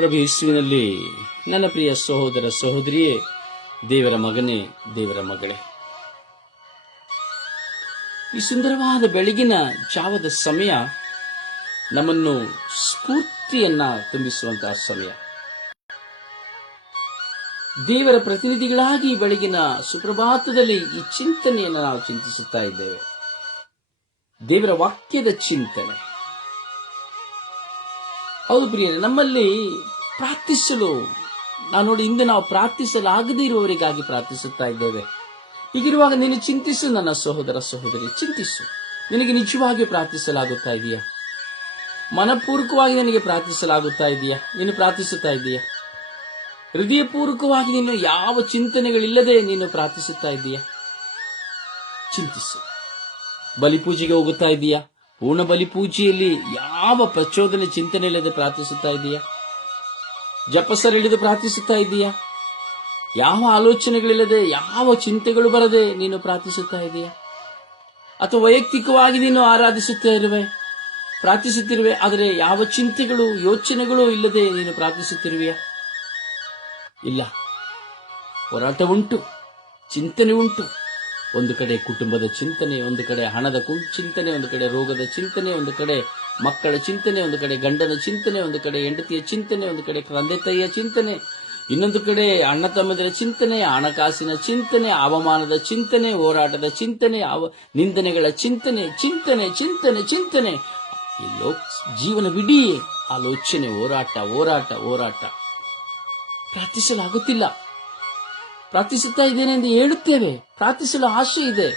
ಪ್ರಭು ಯೇಸುವಿನಲ್ಲಿ, ನನ್ನ ಪ್ರಿಯ ಸಹೋದರ ಸಹೋದರಿಯೇ, ದೇವರ ಮಗನೇ, ದೇವರ ಮಗಳೇ. ಈ ಸುಂದರವಾದ ಬೆಳಗಿನ ಜಾವದ ಸಮಯ ನಮ್ಮನ್ನು ಸ್ಫೂರ್ತಿಯನ್ನ ತುಂಬಿಸುವಂತಹ ಸಮಯ. ದೇವರ ಪ್ರತಿನಿಧಿಗಳಾಗಿ ಬೆಳಗಿನ ಸುಪ್ರಭಾತದಲ್ಲಿ ಈ ಚಿಂತನೆಯನ್ನು ನಾವು ಚಿಂತಿಸುತ್ತಾ ಇದ್ದೇವೆ. ದೇವರ ವಾಕ್ಯದ ಚಿಂತನೆ. ಹೌದು ಪ್ರಿಯರೇ, ನಮ್ಮಲ್ಲಿ ಪ್ರಾರ್ಥಿಸಲು ನಾವು ನೋಡಿ ಇಂದು ನಾವು ಪ್ರಾರ್ಥಿಸಲಾಗದೇ ಇರುವವರಿಗಾಗಿ ಪ್ರಾರ್ಥಿಸುತ್ತಾ ಇದ್ದೇವೆ. ಹೀಗಿರುವಾಗ ನೀನು ಚಿಂತಿಸು, ನನ್ನ ಸಹೋದರ ಸಹೋದರಿ, ಚಿಂತಿಸು. ನಿನಗೆ ನಿಜವಾಗಿ ಪ್ರಾರ್ಥಿಸಲಾಗುತ್ತಾ ಇದೆಯಾ? ಮನಪೂರ್ವಕವಾಗಿ ನಿನಗೆ ಪ್ರಾರ್ಥಿಸಲಾಗುತ್ತಾ ಇದೆಯಾ? ನೀನು ಪ್ರಾರ್ಥಿಸುತ್ತಾ ಇದೆಯಾ? ಹೃದಯಪೂರ್ವಕವಾಗಿ ನೀನು ಯಾವ ಚಿಂತನೆಗಳಿಲ್ಲದೆ ನೀನು ಪ್ರಾರ್ಥಿಸುತ್ತಾ ಇದೆಯಾ? ಚಿಂತಿಸು. ಬಲಿಪೂಜೆಗೆ ಹೋಗುತ್ತಾ ಇದೆಯಾ? ಪೂರ್ಣ ಬಲಿಪೂಜೆಯಲ್ಲಿ ಯಾವ ಪ್ರಚೋದನೆ ಚಿಂತನೆ ಇಲ್ಲದೆ ಪ್ರಾರ್ಥಿಸುತ್ತಾ ಇದೆಯಾ? ಜಪಸರಿಳಿದು ಪ್ರಾರ್ಥಿಸುತ್ತಾ ಇದೆಯಾ? ಯಾವ ಆಲೋಚನೆಗಳಿಲ್ಲದೆ ಯಾವ ಚಿಂತೆಗಳು ಬರದೆ ನೀನು ಪ್ರಾರ್ಥಿಸುತ್ತಾ ಇದೆಯಾ? ಅಥವಾ ವೈಯಕ್ತಿಕವಾಗಿ ನೀನು ಆರಾಧಿಸುತ್ತಾ ಇರುವೆ, ಪ್ರಾರ್ಥಿಸುತ್ತಿರುವೆ, ಆದರೆ ಯಾವ ಚಿಂತೆಗಳು, ಯೋಚನೆಗಳು ಇಲ್ಲದೆ ನೀನು ಪ್ರಾರ್ಥಿಸುತ್ತಿರುವೆಯಾ? ಇಲ್ಲ. ಹೋರಾಟ ಉಂಟು ಚಿಂತನೆ ಉಂಟು ಒಂದು ಕಡೆ ಕುಟುಂಬದ ಚಿಂತನೆ, ಒಂದು ಕಡೆ ಹಣದ ಚಿಂತನೆ, ಒಂದು ಕಡೆ ರೋಗದ ಚಿಂತನೆ, ಒಂದು ಕಡೆ ಮಕ್ಕಳ ಚಿಂತನೆ, ಒಂದು ಕಡೆ ಗಂಡನ ಚಿಂತನೆ, ಒಂದು ಕಡೆ ಹೆಂಡತಿಯ ಚಿಂತನೆ, ಒಂದು ಕಡೆ ತಂದೆ ತಾಯಿಯ ಚಿಂತನೆ. ಇನ್ನೊಂದು ಕಡೆ ಅಣ್ಣ ತಮ್ಮದರ ಚಿಂತನೆ, ಹಣಕಾಸಿನ ಚಿಂತನೆ, ಅವಮಾನದ ಚಿಂತನೆ, ಹೋರಾಟದ ಚಿಂತನೆ, ಅವ, ನಿಂದನೆಗಳ ಚಿಂತನೆ ಚಿಂತನೆ ಚಿಂತನೆ ಚಿಂತನೆ. ಜೀವನವಿಡೀ ಆಲೋಚನೆ, ಹೋರಾಟ ಹೋರಾಟ ಹೋರಾಟ. ಪ್ರಾರ್ಥಿಸಲಾಗುತ್ತಿಲ್ಲ. ಪ್ರಾರ್ಥಿಸುತ್ತಾ ಇದ್ದೇನೆ ಎಂದು ಹೇಳುತ್ತೇವೆ. ಪ್ರಾರ್ಥಿಸಲು ಆಶೆ ಇದೆ.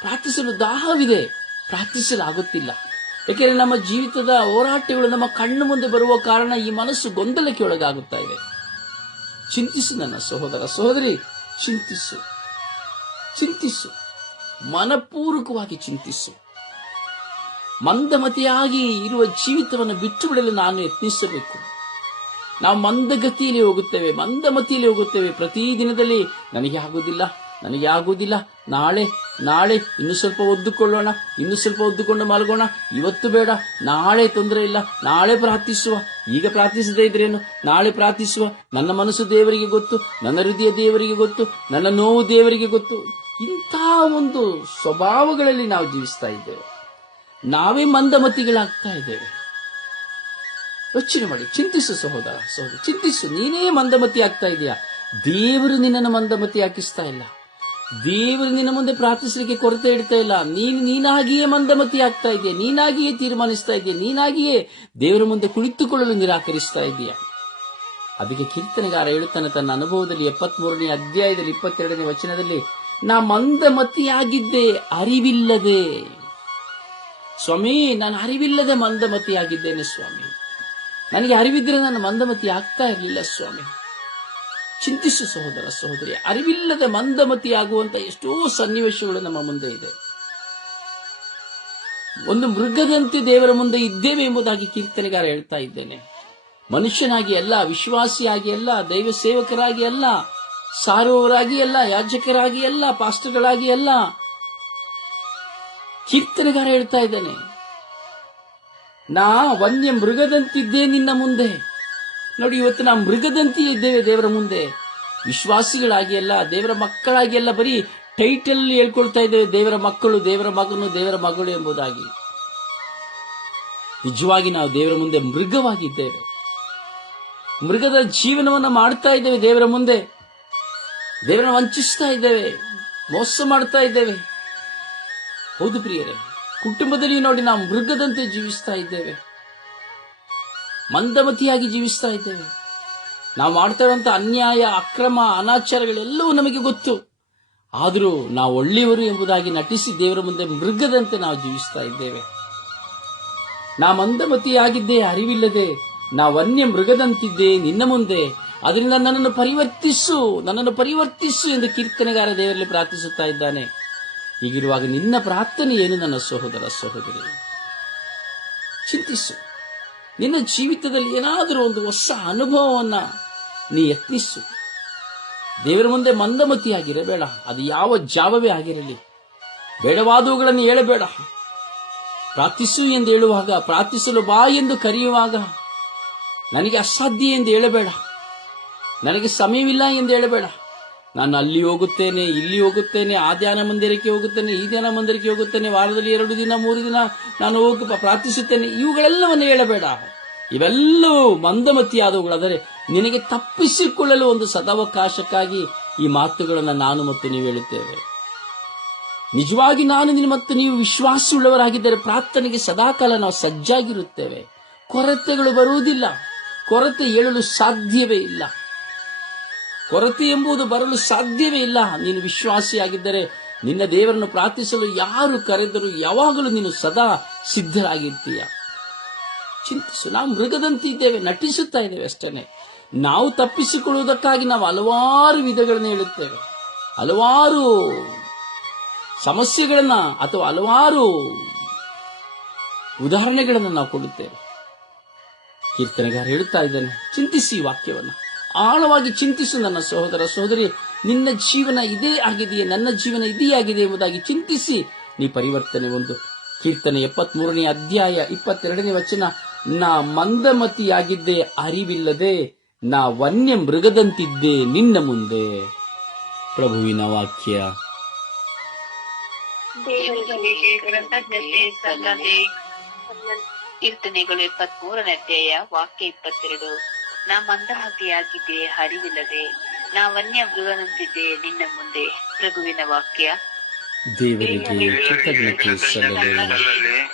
ಪ್ರಾರ್ಥಿಸಲು ದಾಹವಿದೆ. ಪ್ರಾರ್ಥಿಸಲಾಗುತ್ತಿಲ್ಲ. ಏಕೆಂದರೆ ನಮ್ಮ ಜೀವಿತದ ಹೋರಾಟಗಳು ನಮ್ಮ ಕಣ್ಣು ಮುಂದೆ ಬರುವ ಕಾರಣ ಈ ಮನಸ್ಸು ಗೊಂದಲಕ್ಕೆ ಒಳಗಾಗುತ್ತಾ ಇದೆ. ಚಿಂತಿಸು ನನ್ನ ಸಹೋದರ ಸಹೋದರಿ, ಚಿಂತಿಸು. ಚಿಂತಿಸು. ಮನಪೂರ್ವಕವಾಗಿ ಚಿಂತಿಸು. ಮಂದಮತಿಯಾಗಿ ಇರುವ ಜೀವಿತವನ್ನು ಬಿಟ್ಟು ಬಿಡಲು ನಾನು ಯತ್ನಿಸಬೇಕು. ನಾವು ಮಂದಗತಿಯಲ್ಲಿ ಹೋಗುತ್ತೇವೆ ಮಂದಮತಿಯಲ್ಲಿ ಹೋಗುತ್ತೇವೆ. ಪ್ರತಿ ದಿನದಲ್ಲಿ ನನಗೆ ಆಗುವುದಿಲ್ಲ ನನಗೆ ಆಗುವುದಿಲ್ಲ. ನಾಳೆ ನಾಳೆ ಇನ್ನು ಸ್ವಲ್ಪ ಒದ್ದುಕೊಳ್ಳೋಣ, ಇನ್ನು ಸ್ವಲ್ಪ ಒದ್ದುಕೊಂಡು ಮಲಗೋಣ. ಇವತ್ತು ಬೇಡ, ನಾಳೆ ತೊಂದರೆ ಇಲ್ಲ, ನಾಳೆ ಪ್ರಾರ್ಥಿಸುವ. ಈಗ ಪ್ರಾರ್ಥಿಸದೇ ಇದ್ರೇನು ನಾಳೆ ಪ್ರಾರ್ಥಿಸುವ. ನನ್ನ ಮನಸ್ಸು ದೇವರಿಗೆ ಗೊತ್ತು, ನನ್ನ ಹೃದಯ ದೇವರಿಗೆ ಗೊತ್ತು, ನನ್ನ ನೋವು ದೇವರಿಗೆ ಗೊತ್ತು. ಇಂತಹ ಒಂದು ಸ್ವಭಾವಗಳಲ್ಲಿ ನಾವು ಜೀವಿಸ್ತಾ ಇದ್ದೇವೆ. ನಾವೇ ಮಂದಮತಿಗಳಾಗ್ತಾ ಇದ್ದೇವೆ. ಯೋಚನೆ ಮಾಡಿ ಚಿಂತಿಸು ಸಹೋದರ ಸಹೋದರ ಚಿಂತಿಸು ನೀನೇ ಮಂದಮತಿ ಆಗ್ತಾ ಇದೆಯಾ? ದೇವರು ನಿನ್ನನ್ನು ಮಂದಮತಿ ಹಾಕಿಸ್ತಾ ಇಲ್ಲ. ದೇವರು ನಿನ್ನ ಮುಂದೆ ಪ್ರಾರ್ಥಿಸಲಿಕ್ಕೆ ಕೊರತೆ ಇಡ್ತಾ ಇಲ್ಲ. ನೀನು, ನೀನಾಗಿಯೇ ಮಂದಮತಿ ಆಗ್ತಾ ಇದೆಯಾ? ನೀನಾಗಿಯೇ ತೀರ್ಮಾನಿಸ್ತಾ ಇದೆಯಾ? ನೀನಾಗಿಯೇ ದೇವರ ಮುಂದೆ ಕುಳಿತುಕೊಳ್ಳಲು ನಿರಾಕರಿಸ್ತಾ ಇದೆಯಾ? ಅದಕ್ಕೆ ಕೀರ್ತನೆಗಾರ ಹೇಳುತ್ತಾನೆ ತನ್ನ ಅನುಭವದಲ್ಲಿ ಎಪ್ಪತ್ಮೂರನೇ ಅಧ್ಯಾಯದಲ್ಲಿ ಇಪ್ಪತ್ತೆರಡನೇ ವಚನದಲ್ಲಿ, ನಾ ಮಂದಮತಿಯಾಗಿದ್ದೆ, ಅರಿವಿಲ್ಲದೆ. ಸ್ವಾಮಿ, ನಾನು ಅರಿವಿಲ್ಲದೆ ಮಂದಮತಿಯಾಗಿದ್ದೇನೆ ಸ್ವಾಮಿ. ನನಗೆ ಅರಿವಿದ್ರೆ ನನ್ನ ಮಂದಮತಿ ಆಗ್ತಾ ಇರಲಿಲ್ಲ ಸ್ವಾಮಿ. ಚಿಂತಿಸು ಸಹೋದರ ಸಹೋದರಿ, ಅರಿವಿಲ್ಲದ ಮಂದಮತಿ ಆಗುವಂತ ಎಷ್ಟೋ ಸನ್ನಿವೇಶಗಳು ನಮ್ಮ ಮುಂದೆ ಇದೆ. ಒಂದು ಮೃಗದಂತೆ ದೇವರ ಮುಂದೆ ಇದ್ದೇವೆ ಎಂಬುದಾಗಿ ಕೀರ್ತನೆಗಾರ ಹೇಳ್ತಾ ಇದ್ದೇನೆ. ಮನುಷ್ಯನಾಗಿ ಅಲ್ಲ ವಿಶ್ವಾಸಿಯಾಗಿ ಅಲ್ಲ ದೈವ ಸೇವಕರಾಗಿ ಅಲ್ಲ ಸಾರುವವರಾಗಿ ಅಲ್ಲ ಯಾಜಕರಾಗಿ ಅಲ್ಲ ಪಾಸ್ಟರ್ಗಳಾಗಿ ಅಲ್ಲ ಕೀರ್ತನೆಗಾರ ಹೇಳ್ತಾ ಇದ್ದೇನೆ. ನಾ ವನ್ಯ ಮೃಗದಂತಿದ್ದೇ ನಿನ್ನ ಮುಂದೆ. ನೋಡಿ, ಇವತ್ತು ನಾವು ಮೃಗದಂತೆಯೇ ಇದ್ದೇವೆ ದೇವರ ಮುಂದೆ. ವಿಶ್ವಾಸಿಗಳಾಗಿ ಅಲ್ಲ, ದೇವರ ಮಕ್ಕಳಾಗಿ ಎಲ್ಲ ಬರೀ ಟೈಟಲ್ ಹೇಳ್ಕೊಳ್ತಾ ಇದ್ದೇವೆ, ದೇವರ ಮಕ್ಕಳು, ದೇವರ ಮಗನು, ದೇವರ ಮಗಳು ಎಂಬುದಾಗಿ. ನಿಜವಾಗಿ ನಾವು ದೇವರ ಮುಂದೆ ಮೃಗವಾಗಿದ್ದೇವೆ. ಮೃಗದ ಜೀವನವನ್ನು ಮಾಡ್ತಾ ಇದ್ದೇವೆ ದೇವರ ಮುಂದೆ. ದೇವರನ್ನು ವಂಚಿಸ್ತಾ ಇದ್ದೇವೆ, ಮೋಸ ಮಾಡ್ತಾ ಇದ್ದೇವೆ. ಹೌದು ಪ್ರಿಯರೇ. ಕುಟುಂಬದಲ್ಲಿ ನೋಡಿ ನಾವು ಮೃಗದಂತೆ ಜೀವಿಸ್ತಾ ಇದ್ದೇವೆ. ಮಂದಮತಿಯಾಗಿ ಜೀವಿಸ್ತಾ ಇದ್ದೇವೆ. ನಾವು ಮಾಡ್ತಾ ಅನ್ಯಾಯ, ಅಕ್ರಮ, ಅನಾಚಾರಗಳೆಲ್ಲವೂ ನಮಗೆ ಗೊತ್ತು. ಆದರೂ ನಾವು ಒಳ್ಳೆಯವರು ಎಂಬುದಾಗಿ ನಟಿಸಿ ದೇವರ ಮುಂದೆ ಮೃಗದಂತೆ ನಾವು ಜೀವಿಸ್ತಾ ಇದ್ದೇವೆ. ನಾ ಮಂದಮತಿಯಾಗಿದ್ದೆ ಅರಿವಿಲ್ಲದೆ, ನಾ ವನ್ಯ ಮೃಗದಂತಿದ್ದೆ ನಿನ್ನ ಮುಂದೆ. ಅದರಿಂದ ನನ್ನನ್ನು ಪರಿವರ್ತಿಸು ನನ್ನನ್ನು ಪರಿವರ್ತಿಸು ಎಂದು ಕೀರ್ತನೆಗಾರ ದೇವರಲ್ಲಿ ಪ್ರಾರ್ಥಿಸುತ್ತಾ ಇದ್ದಾನೆ. ಹೀಗಿರುವಾಗ ನಿನ್ನ ಪ್ರಾರ್ಥನೆ ಏನು ನನ್ನ ಸಹೋದರ ಸಹೋದರಿ? ಚಿಂತಿಸು. ನಿನ್ನ ಜೀವಿತದಲ್ಲಿ ಏನಾದರೂ ಒಂದು ಹೊಸ ಅನುಭವವನ್ನ ನೀ ಯತ್ನಿಸು. ದೇವರ ಮುಂದೆ ಮಂದಮತಿಯಾಗಿರಬೇಡ. ಅದು ಯಾವ ಜಾವವೇ ಆಗಿರಲಿ. ಬೇಡವಾದವುಗಳನ್ನು ಹೇಳಬೇಡ. ಪ್ರಾರ್ಥಿಸು ಎಂದು ಹೇಳುವಾಗ, ಪ್ರಾರ್ಥಿಸಲು ಬಾ ಎಂದು ಕರೆಯುವಾಗ ನನಗೆ ಅಸಾಧ್ಯ ಎಂದು ಹೇಳಬೇಡ. ನನಗೆ ಸಮಯವಿಲ್ಲ ಎಂದು ಹೇಳಬೇಡ. ನಾನು ಅಲ್ಲಿ ಹೋಗುತ್ತೇನೆ, ಇಲ್ಲಿ ಹೋಗುತ್ತೇನೆ, ಆ ಧ್ಯಾನ ಮಂದಿರಕ್ಕೆ ಹೋಗುತ್ತೇನೆ, ಈ ಧ್ಯಾನ ಮಂದಿರಕ್ಕೆ ಹೋಗುತ್ತೇನೆ, ವಾರದಲ್ಲಿ ಎರಡು ದಿನ, ಮೂರು ದಿನ ನಾನು ಹೋಗಿ ಪ್ರಾರ್ಥಿಸುತ್ತೇನೆ. ಇವುಗಳೆಲ್ಲವನ್ನು ಹೇಳಬೇಡ. ಇವೆಲ್ಲವೂ ಮಂದಮತಿಯಾದವುಗಳಾದರೆ ನಿನಗೆ ತಪ್ಪಿಸಿಕೊಳ್ಳಲು ಒಂದು ಸದಾವಕಾಶಕ್ಕಾಗಿ ಈ ಮಾತುಗಳನ್ನು ನಾನು ಮತ್ತು ನೀವು ಹೇಳುತ್ತೇವೆ. ನಿಜವಾಗಿ ನಾನು ನಿನ್ನ ಮತ್ತು ನೀವು ವಿಶ್ವಾಸವುಳ್ಳವರಾಗಿದ್ದರೆ ಪ್ರಾರ್ಥನೆಗೆ ಸದಾಕಾಲ ನಾವು ಸಜ್ಜಾಗಿರುತ್ತೇವೆ. ಕೊರತೆಗಳು ಬರುವುದಿಲ್ಲ. ಕೊರತೆ ಹೇಳಲು ಸಾಧ್ಯವೇ ಇಲ್ಲ. ಕೊರತೆ ಎಂಬುದು ಬರಲು ಸಾಧ್ಯವೇ ಇಲ್ಲ. ನೀನು ವಿಶ್ವಾಸಿಯಾಗಿದ್ದರೆ ನಿನ್ನ ದೇವರನ್ನು ಪ್ರಾರ್ಥಿಸಲು ಯಾರು ಕರೆದರೂ ಯಾವಾಗಲೂ ನೀನು ಸದಾ ಸಿದ್ಧರಾಗಿರ್ತೀಯ. ಚಿಂತಿಸು, ನಾವು ಮೃಗದಂತೆ ಇದ್ದೇವೆ, ನಟಿಸುತ್ತಾ ಇದ್ದೇವೆ ಅಷ್ಟೇ ನಾವು ತಪ್ಪಿಸಿಕೊಳ್ಳುವುದಕ್ಕಾಗಿ ನಾವು ಹಲವಾರು ವಿಧಗಳನ್ನು ಹೇಳುತ್ತೇವೆ. ಹಲವಾರು ಸಮಸ್ಯೆಗಳನ್ನ ಅಥವಾ ಹಲವಾರು ಉದಾಹರಣೆಗಳನ್ನು ನಾವು ಕೊಡುತ್ತೇವೆ. ಕೀರ್ತನೆಗಾರ ಹೇಳುತ್ತಾ ಇದ್ದೇನೆ, ಚಿಂತಿಸಿ ವಾಕ್ಯವನ್ನು. ಆಳವಾಗಿ ಚಿಂತಿಸು ನನ್ನ ಸಹೋದರ ಸಹೋದರಿ, ನಿನ್ನ ಜೀವನ ಇದೇ ಆಗಿದೆಯೇ, ನನ್ನ ಜೀವನ ಇದೇ ಆಗಿದೆ ಎಂಬುದಾಗಿ ಚಿಂತಿಸಿ. ನೀ ಪರಿವರ್ತನೆ ಒಂದು, ಕೀರ್ತನೆ ಎಪ್ಪತ್ಮೂರನೇ ಅಧ್ಯಾಯ ಇಪ್ಪತ್ತೆರಡನೇ ವಚನ, ನಾ ಮಂದಮತಿಯಾಗಿದ್ದೆ, ಅರಿವಿಲ್ಲದೆ, ನಾ ವನ್ಯ ಮೃಗದಂತಿದ್ದೆ ನಿನ್ನ ಮುಂದೆ. ಪ್ರಭುವಿನ ವಾಕ್ಯ. ಕೀರ್ತನೆಗಳು ಇಪ್ಪತ್ಮೂರನೇ ಅಧ್ಯಾಯ, ವಾಕ್ಯ ಇಪ್ಪತ್ತೆರಡು. ನಾ ಮಂದಮತಿಯಾಗಿದ್ದೆ ಹರಿವಿಲ್ಲದೆ. ನಾ ವನ್ಯ ಮೃಗನಂತಿದ್ದೆ ನಿನ್ನ ಮುಂದೆ. ಪ್ರಭುವಿನ ವಾಕ್ಯ. ದೇವರಿಗೆ ಕೃತಜ್ಞತೆ ಸಲ್ಲದೆ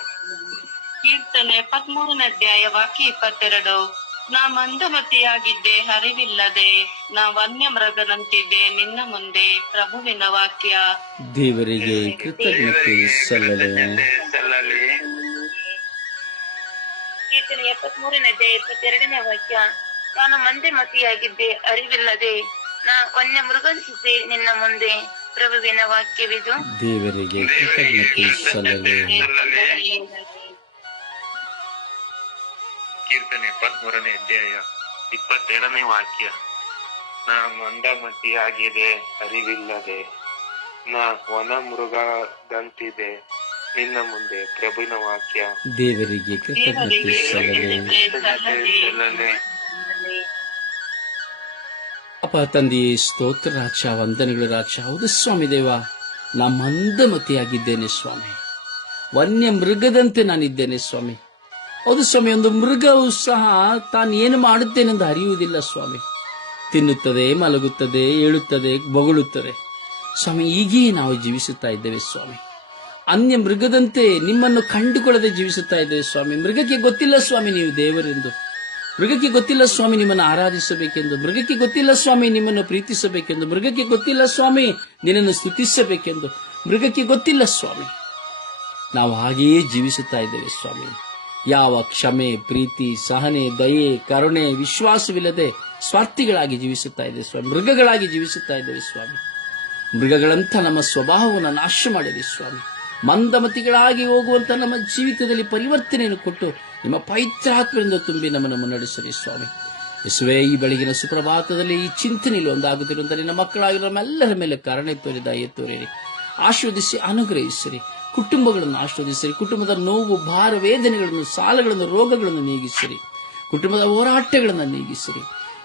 ಕೀರ್ತನೆ ಎಪ್ಪತ್ಮೂರನೇ ಅಧ್ಯಾಯ ವಾಕ್ಯ ಇಪ್ಪತ್ತೆರಡು. ನಾ ಮಂದಮತಿಯಾಗಿದ್ದೆ ಹರಿವಿಲ್ಲದೆ. ನಾ ವನ್ಯ ಮೃಗನಂತಿದ್ದೆ ನಿನ್ನ ಮುಂದೆ. ಪ್ರಭುವಿನ ವಾಕ್ಯ. ದೇವರಿಗೆ ಕೃತಜ್ಞತೆ ಸಲ್ಲದೆ ಕೀರ್ತನೆ ಎಪ್ಪತ್ಮೂರನೇ ಅಧ್ಯಾಯ ಇಪ್ಪತ್ತೆರಡನೇ ವಾಕ್ಯ. ನಾನು ಮಂದೆ ಮತಿಯಾಗಿದ್ದೆ ಅರಿವಿಲ್ಲದೆ. ನಾ ಕೊನ್ನೆ ಮೃಗನಿಸಿದ್ದೆ ನಿನ್ನ ಮುಂದೆ ಪ್ರಭುವಿನ ವಾಕ್ಯವಿದು ದೇವರಿಗೆ ಕೃತಜ್ಞತೆ ಸಲ್ಲಲಿ. ಕೀರ್ತನೆ ಇಪ್ಪತ್ಮೂರನೇ ಅಧ್ಯಾಯ ಇಪ್ಪತ್ತೆರಡನೇ ವಾಕ್ಯ. ನಾ ಮಂದಮತಿಯಾಗಿದೆ ಅರಿವಿಲ್ಲದೆ. ನಾ ವನ ಮೃಗದಂತಿದೆ ನಿನ್ನ ಮುಂದೆ ಪ್ರಭುವಿನ ವಾಕ್ಯ. ದೇವರಿಗೆ ಕೃತಜ್ಞತೆ ಸಲ್ಲಲಿ. ಅಪ್ಪ ತಂದೆಯೇ ಸ್ತೋತ್ರ ರಾಜ, ವಂದನೆಗಳು ರಾಜ. ಹೌದು ಸ್ವಾಮಿ ದೇವ, ನಾ ಮಂದಮತಿಯಾಗಿದ್ದೇನೆ ಸ್ವಾಮಿ. ವನ್ಯ ಮೃಗದಂತೆ ನಾನಿದ್ದೇನೆ ಸ್ವಾಮಿ. ಹೌದು ಸ್ವಾಮಿ, ಒಂದು ಮೃಗವು ಸಹ ತಾನು ಏನು ಮಾಡುತ್ತೇನೆಂದು ಅರಿಯುವುದಿಲ್ಲ ಸ್ವಾಮಿ. ತಿನ್ನುತ್ತದೆ, ಮಲಗುತ್ತದೆ, ಏಳುತ್ತದೆ, ಬೊಗಳುತ್ತದೆ. ಸ್ವಾಮಿ ಈಗೇ ನಾವು ಜೀವಿಸುತ್ತಾ ಇದ್ದೇವೆ ಸ್ವಾಮಿ. ಅನ್ಯ ಮೃಗದಂತೆ ನಿಮ್ಮನ್ನು ಕಂಡುಕೊಳ್ಳದೆ ಜೀವಿಸುತ್ತಾ ಇದ್ದೇವೆ ಸ್ವಾಮಿ. ಮೃಗಕ್ಕೆ ಗೊತ್ತಿಲ್ಲ ಸ್ವಾಮಿ, ನೀವು ದೇವರೆಂದು. ಮೃಗಕ್ಕೆ ಗೊತ್ತಿಲ್ಲ ಸ್ವಾಮಿ ನಿಮ್ಮನ್ನು ಆರಾಧಿಸಬೇಕೆಂದು, ಮೃಗಕ್ಕೆ ಗೊತ್ತಿಲ್ಲ ಸ್ವಾಮಿ ನಿಮ್ಮನ್ನು ಪ್ರೀತಿಸಬೇಕೆಂದು, ಮೃಗಕ್ಕೆ ಗೊತ್ತಿಲ್ಲ ಸ್ವಾಮಿ ನಿನ್ನನ್ನು ಸ್ತುತಿಸಬೇಕೆಂದು, ಮೃಗಕ್ಕೆ ಗೊತ್ತಿಲ್ಲ ಸ್ವಾಮಿ. ನಾವು ಹಾಗೆಯೇ ಜೀವಿಸುತ್ತಾ ಇದ್ದೇವೆ ಸ್ವಾಮಿ. ಯಾವ ಕ್ಷಮೆ, ಪ್ರೀತಿ, ಸಹನೆ, ದಯೆ, ಕರುಣೆ, ವಿಶ್ವಾಸವಿಲ್ಲದೆ ಸ್ವಾರ್ಥಿಗಳಾಗಿ ಜೀವಿಸುತ್ತಾ ಇದ್ದೇವೆ ಸ್ವಾಮಿ. ಮೃಗಗಳಾಗಿ ಜೀವಿಸುತ್ತಾ ಇದ್ದೇವೆ ಸ್ವಾಮಿ. ಮೃಗಗಳಂತ ನಮ್ಮ ಸ್ವಭಾವವನ್ನು ನಾಶ ಮಾಡಿದೆ ಸ್ವಾಮಿ. ಮಂದಮತಿಗಳಾಗಿ ಹೋಗುವಂತ ನಮ್ಮ ಜೀವಿತದಲ್ಲಿ ಪರಿವರ್ತನೆಯನ್ನು ಕೊಟ್ಟು ನಿಮ್ಮ ಪವಿತ್ರಾತ್ಮರಿಂದ ತುಂಬಿ ನಮ್ಮನ್ನು ಮುನ್ನಡೆಸಲಿ ಸ್ವಾಮಿ. ಯಸುವೆ, ಈ ಬೆಳಗಿನ ಸುಪ್ರಭಾತದಲ್ಲಿ ಈ ಚಿಂತನೆಯಲ್ಲಿ ಒಂದಾಗುತ್ತಿರುವಂತ ನಿನ್ನ ಮಕ್ಕಳಾಗಿ ನಮ್ಮೆಲ್ಲರ ಮೇಲೆ ಕರುಣೆ ತೋರಿದ ತೋರಿರಿ. ಆಶೀರ್ವದಿಸಿ, ಅನುಗ್ರಹಿಸಿರಿ. ಕುಟುಂಬಗಳನ್ನು ಆಶೀರ್ವದಿಸಿರಿ. ಕುಟುಂಬದ ನೋವು, ಭಾರ, ವೇದನೆಗಳನ್ನು, ಸಾಲಗಳನ್ನು, ರೋಗಗಳನ್ನು ನೀಗಿಸಿರಿ. ಕುಟುಂಬದ ಹೋರಾಟಗಳನ್ನು ನೀಗಿಸಿರಿ.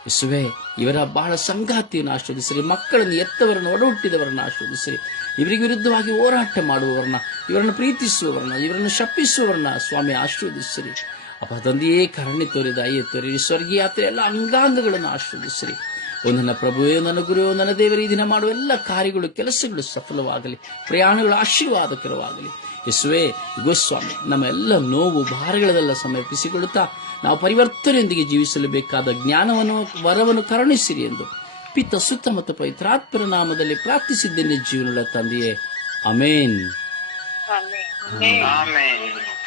ಯಸುವೆ, ಇವರ ಬಹಳ ಸಂಗಾತಿಯನ್ನು ಆಶ್ರದಿಸಿರಿ ಮಕ್ಕಳನ್ನು ಎತ್ತವರನ್ನು ಒಡಹುಟ್ಟಿದವರನ್ನು ಆಶ್ರದಿಸಿರಿ ಇವರಿಗೆ ವಿರುದ್ಧವಾಗಿ ಹೋರಾಟ ಮಾಡುವವರನ್ನ ಇವರನ್ನು ಪ್ರೀತಿಸುವವರನ್ನ, ಇವರನ್ನು ಶಪಿಸುವವರನ್ನ ಸ್ವಾಮಿ ಆಶೀರ್ವದಿಸಿರಿ. ಅಪ್ಪ ತಂದೆಯೇ ಕರುಣೆ ತೋರಿದ, ಅಯ್ಯ ತೋರಿರಿ ಸ್ವರ್ಗೀಯಾತ್ರೆ ಎಲ್ಲ ಅಂಗಾಂಗಗಳನ್ನು ಆಶೀರ್ವದಿಸಿರಿ. ಓ ನನ್ನ ಪ್ರಭುವೇ, ನನ್ನ ಗುರುವೋ ನನ್ನ ದೇವರ ದಿನ ಮಾಡುವ ಎಲ್ಲ ಕಾರ್ಯಗಳು, ಕೆಲಸಗಳು ಸಫಲವಾಗಲಿ, ಪ್ರಯಾಣಗಳು ಆಶೀರ್ವಾದಕರವಾಗಲಿ. ಯಸುವೆ ಗೋಸ್ವಾಮಿ ನಮ್ಮ ಎಲ್ಲ ನೋವು ಭಾರಗಳದೆಲ್ಲ ಸಮರ್ಪಿಸಿಕೊಳ್ಳುತ್ತಾ ನಾವು ಪರಿವರ್ತನೆಯೊಂದಿಗೆ ಜೀವಿಸಲು ಬೇಕಾದ ಜ್ಞಾನವನ್ನು, ವರವನ್ನು ಕರುಣಿಸಿರಿ ಎಂದು ಪಿತ್ತ ಸುತ್ತ ಮತ್ತು ಪವಿತ್ರಾತ್ಮರ ನಾಮದಲ್ಲಿ ಪ್ರಾರ್ಥಿಸಿದ್ದೇನೆ ಜೀವನದ ತಂದೆಯೇ. Amen Amen. Amen. Amen.